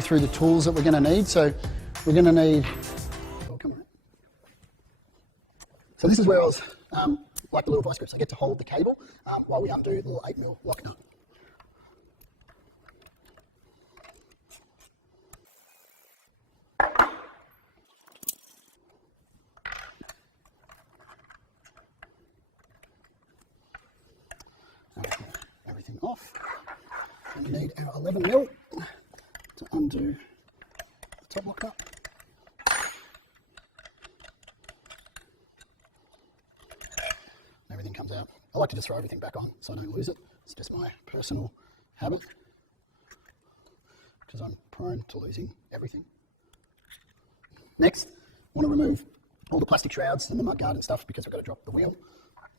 Through the tools that we're going to need. So we're going to need, oh, come on. So this is where I was, like the little vice grips, I get to hold the cable while we undo the little 8mm lock nut. Everything off. And we need our 11mm to undo the top lock nut. Everything comes out. I like to just throw everything back on so I don't lose it. It's just my personal habit because I'm prone to losing everything. Next, I want to remove all the plastic shrouds and the mudguard and stuff because we've got to drop the wheel.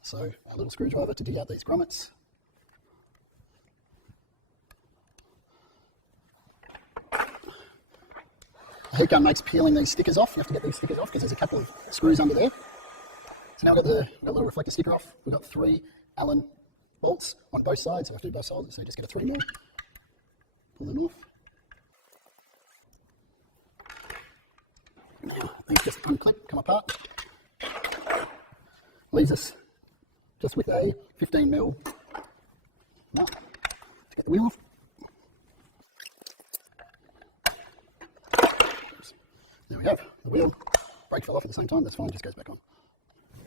So a little screwdriver to dig out these grommets. The heat gun makes peeling these stickers off. You have to get these stickers off because there's a couple of screws under there. So now we've got the little reflector sticker off. We've got 3 Allen bolts on both sides. So I have to do both sides. So just get a 3mm, pull them off. Now these just unclip, come apart. Leaves us just with a 15mm nut to get the wheel off. There we have the wheel. Brake fell off at the same time, that's fine, it just goes back on.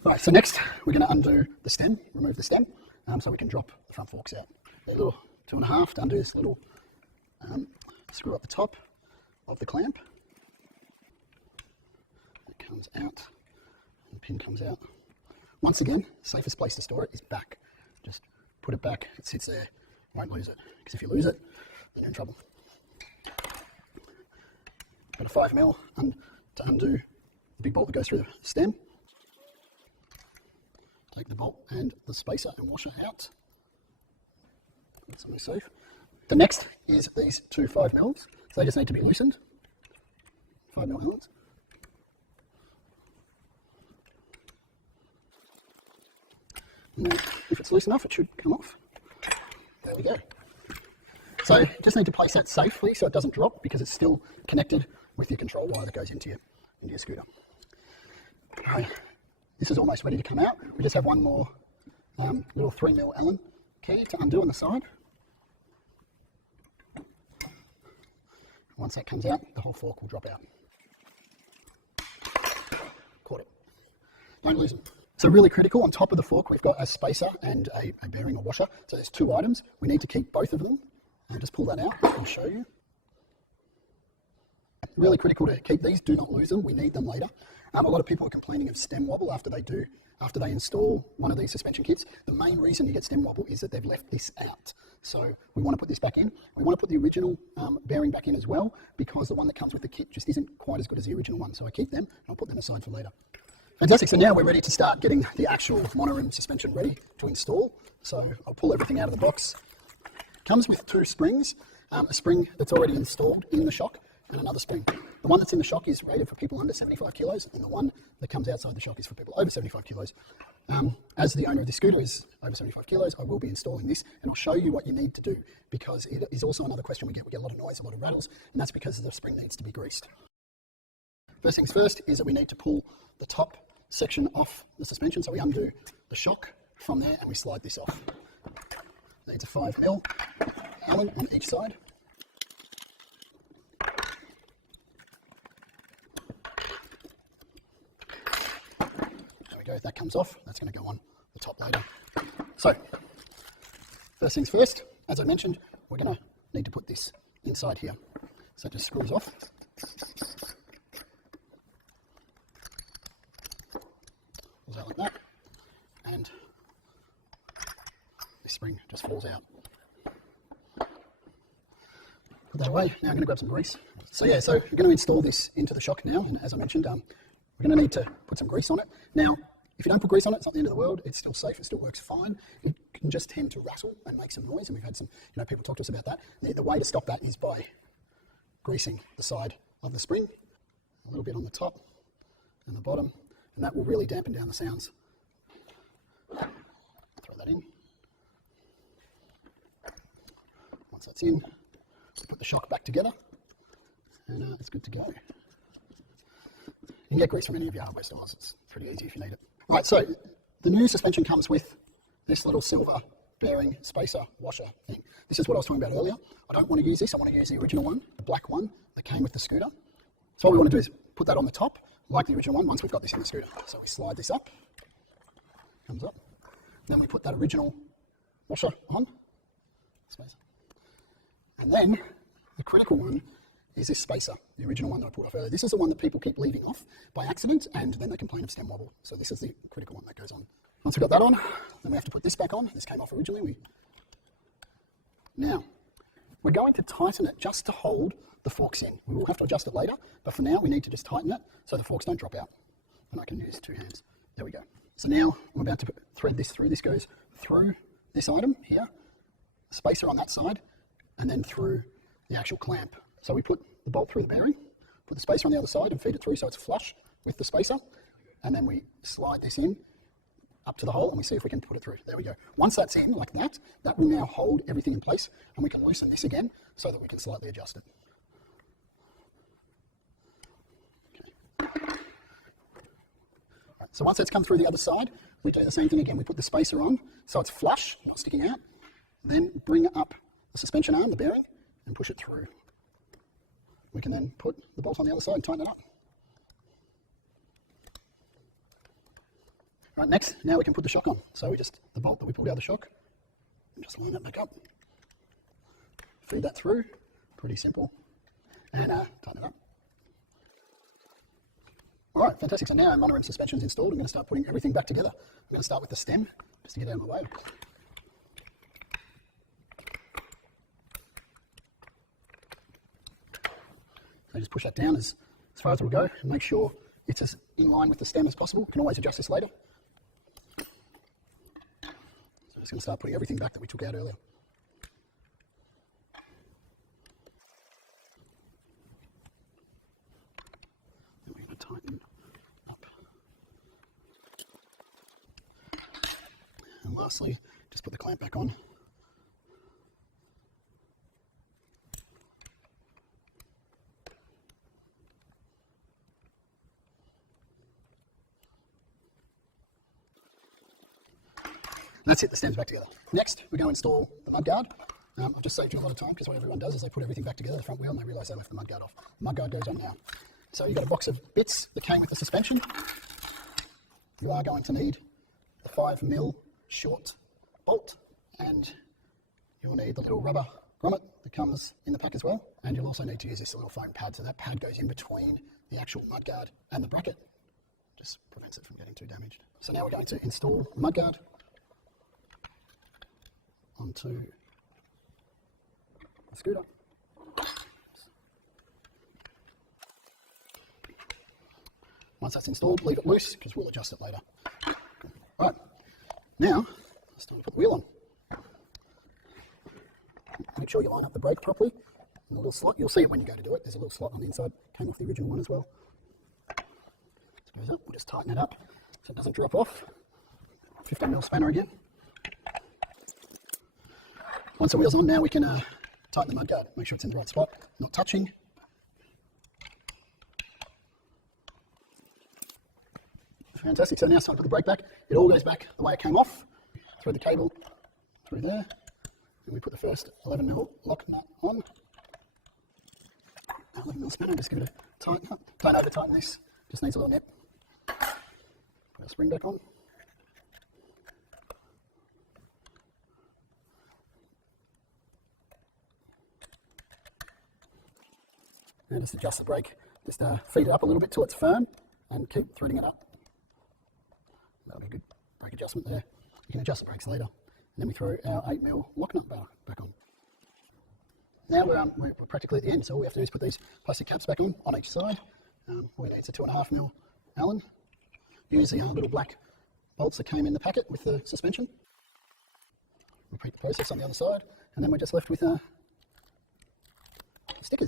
Alright, so next we're going to undo the stem, remove the stem, so we can drop the front forks out. A little 2.5 to undo this little screw up the top of the clamp. It comes out, and the pin comes out. Once again, safest place to store it is back. Just put it back, it sits there, won't lose it, because if you lose it, then you're in trouble. Got a 5mm to undo the big bolt that goes through the stem. Take the bolt and the spacer and washer out. That's something safe. The next is these 2 5mm. So they just need to be loosened. 5mm Allens. Now, if it's loose enough, it should come off. There we go. So you just need to place that safely so it doesn't drop because it's still connected with your control wire that goes into your scooter. Okay. This is almost ready to come out. We just have one more little 3mm Allen key to undo on the side. Once that comes out, the whole fork will drop out. Caught it. Don't lose them. So really critical, on top of the fork we've got a spacer and a bearing or washer. So there's 2 items. We need to keep both of them. I'll just pull that out and show you. Really critical to keep these, do not lose them, we need them later. A lot of people are complaining of stem wobble after they install one of these suspension kits. The main reason you get stem wobble is that they've left this out. So we want to put this back in. We want to put the original bearing back in as well because the one that comes with the kit just isn't quite as good as the original one. So I keep them and I'll put them aside for later. Fantastic, so now we're ready to start getting the actual monorim suspension ready to install. So I'll pull everything out of the box. Comes with 2 springs, a spring that's already installed in the shock and another spring. The one that's in the shock is rated for people under 75 kilos and the one that comes outside the shock is for people over 75 kilos. As the owner of this scooter is over 75 kilos, I will be installing this and I'll show you what you need to do because it is also another question we get. We get a lot of noise, a lot of rattles, and that's because the spring needs to be greased. First things first is that we need to pull the top section off the suspension. So we undo the shock from there and we slide this off. Needs a 5mm Allen on each side. There we go, that comes off. That's going to go on the top later. So, first things first, as I mentioned, we're going to need to put this inside here. So it just screws off. Pulls out like that. And this spring just falls out. Put that away. Now I'm going to grab some grease. So yeah, so we're going to install this into the shock now, and as I mentioned, we're going to need to put some grease on it. Now, if you don't put grease on it, it's not the end of the world. It's still safe. It still works fine. It can just tend to rattle and make some noise, and we've had some, people talk to us about that. The way to stop that is by greasing the side of the spring, a little bit on the top and the bottom, and that will really dampen down the sounds. Throw that in. Once that's in, put the shock back together. and it's good to go. You can get grease from any of your hardware stores. It's pretty easy if you need it. Right, so the new suspension comes with this little silver bearing spacer washer thing. This is what I was talking about earlier. I don't want to use this. I want to use the original one, the black one that came with the scooter. So what we want to do is put that on the top, like the original one, once we've got this in the scooter. So we slide this up, comes up. Then we put that original washer on, spacer. And then the critical one is this spacer, the original one that I pulled off earlier. This is the one that people keep leaving off by accident, and then they complain of stem wobble. So this is the critical one that goes on. Once we've got that on, then we have to put this back on. This came off originally. Now, we're going to tighten it just to hold the forks in. We will have to adjust it later, but for now we need to just tighten it so the forks don't drop out. And I can use 2 hands. There we go. So now I'm about to thread this through. This goes through this item here, spacer on that side, and then through the actual clamp. So we put the bolt through the bearing, put the spacer on the other side and feed it through so it's flush with the spacer, and then we slide this in up to the hole and we see if we can put it through. There we go. Once that's in like that, that will now hold everything in place, and we can loosen this again so that we can slightly adjust it. Okay. Right, so once that's come through the other side, we do the same thing again. We put the spacer on so it's flush, not sticking out, then bring up the suspension arm, the bearing, and push it through. We can then put the bolt on the other side and tighten it up. Right, next, now we can put the shock on. So the bolt that we pulled out of the shock, and just line that back up. Feed that through, pretty simple, and tighten it up. All right, fantastic. So now our monorim suspension is installed. I'm going to start putting everything back together. I'm going to start with the stem, just to get out of the way. So just push that down as far as it will go, and make sure it's as in line with the stem as possible. You can always adjust this later. So I'm just going to start putting everything back that we took out earlier. Then we're going to tighten up. And lastly, just put the clamp back on. That's it, the stem's back together. Next, we're going to install the mudguard. I've just saved you a lot of time because what everyone does is they put everything back together, the front wheel, and they realise they left the mudguard off. The mudguard goes on now. So you've got a box of bits that came with the suspension. You are going to need a 5mm short bolt, and you'll need the little rubber grommet that comes in the pack as well. And you'll also need to use this little foam pad, so that pad goes in between the actual mudguard and the bracket. Just prevents it from getting too damaged. So now we're going to install the mudguard onto the scooter. Once that's installed, leave it loose because we'll adjust it later. Right, now it's time to put the wheel on. Make sure you line up the brake properly. And the little slot, you'll see it when you go to do it. There's a little slot on the inside, came off the original one as well. So goes up, we'll just tighten it up so it doesn't drop off. 15mm spanner again. Once the wheel's on, now we can tighten the mudguard. Make sure it's in the right spot, not touching. Fantastic. So now it's time to put the brake back. It all goes back the way it came off. Thread the cable through there. And we put the first 11mm lock nut on. 11mm spanner, just give it a tighten up. Don't over tighten this, just needs a little nip. Put our spring back on. And just adjust the brake. Just feed it up a little bit till it's firm and keep threading it up. That'll be a good brake adjustment there. You can adjust the brakes later. And then we throw our 8mm lock nut back on. Now we're practically at the end, so all we have to do is put these plastic caps back on each side. We need a 2.5mm Allen. Use the little black bolts that came in the packet with the suspension. Repeat the process on the other side, and then we're just left with stickers.